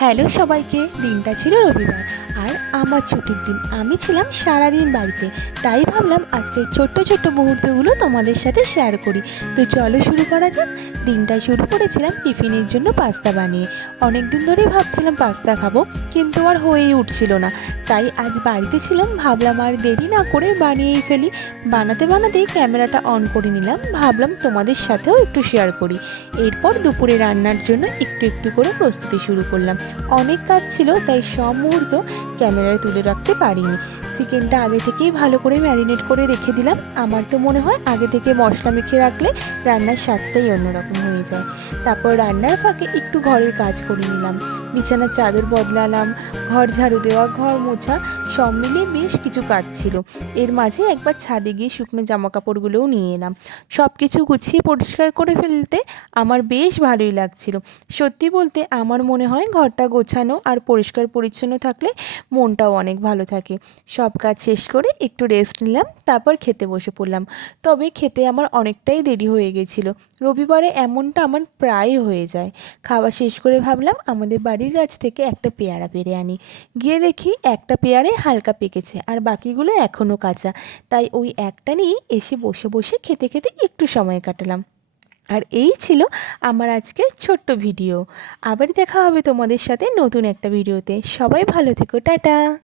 Hello সবাইকে। দিনটা ছিল রবিবার আর আমার ছুটির দিন। আমি ছিলাম সারাদিন বাড়িতে, তাই ভাবলাম আজকের ছোট্ট ছোট্ট মুহূর্তগুলো তোমাদের সাথে শেয়ার করি। তো চলো শুরু করা যাক। দিনটা শুরু করেছিলাম টিফিনের জন্য পাস্তা বানিয়ে। অনেক দিন ধরেই ভাবছিলাম পাস্তা খাবো, কিন্তু আর হয়েই উঠছিল না। তাই আজ বাড়িতে ছিলাম, ভাবলাম আর দেরি না করে বানিয়েই ফেলি। বানাতে বানাতেই ক্যামেরাটা অন করে নিলাম, ভাবলাম তোমাদের সাথেও একটু শেয়ার করি। এরপর দুপুরে রান্নার জন্য একটু একটু করে প্রস্তুতি শুরু করলাম। অনেক কাজ ছিল, তাই সব মুহূর্ত ক্যামেরায় তুলে রাখতে পারিনি। চিকেনটা আগে থেকেই ভালো করে ম্যারিনেট করে রেখে দিলাম। আমার তো মনে হয় আগে থেকে মশলা মেখে রাখলে রান্নার স্বাদটাই অন্যরকম হয়ে যায়। তারপর রান্নার ফাঁকে একটু ঘরের কাজ করে নিলাম। বিছানার চাদর বদলালাম, ঘর ঝাড়ু দেওয়া, ঘর মোছা, সব মিলিয়ে বেশ কিছু কাজ ছিল। এর মাঝে একবার ছাদে গিয়ে শুকনো জামা কাপড়গুলোও নিয়ে এলাম। সব কিছু গুছিয়ে পরিষ্কার করে ফেলতে আমার বেশ ভালোই লাগছিল। সত্যি বলতে আমার মনে হয় ঘরটা গোছানো আর পরিষ্কার পরিচ্ছন্ন থাকলে মনটাও অনেক ভালো থাকে। সব কাজ শেষ করে একটু রেস্ট নিলাম, তারপর খেতে বসে পড়লাম। তবে খেতে আমার অনেকটাই দেরি হয়ে গেছিলো। রবিবারে এমনটা আমার প্রায় হয়ে যায়। খাওয়া শেষ করে ভাবলাম আমাদের বাড়ির গাছ থেকে একটা পেয়ারা পেড়ে আনি। গিয়ে দেখি একটা পেয়ারে হালকা পেকেছে আর বাকিগুলো এখনও কাঁচা। তাই ওই একটা নিয়ে এসে বসে বসে খেতে খেতে একটু সময় কাটালাম। আর এই ছিল আমার আজকের ছোট্ট ভিডিও। আবার দেখা হবে তোমাদের সাথে নতুন একটা ভিডিওতে। সবাই ভালো থেকো, টাটা।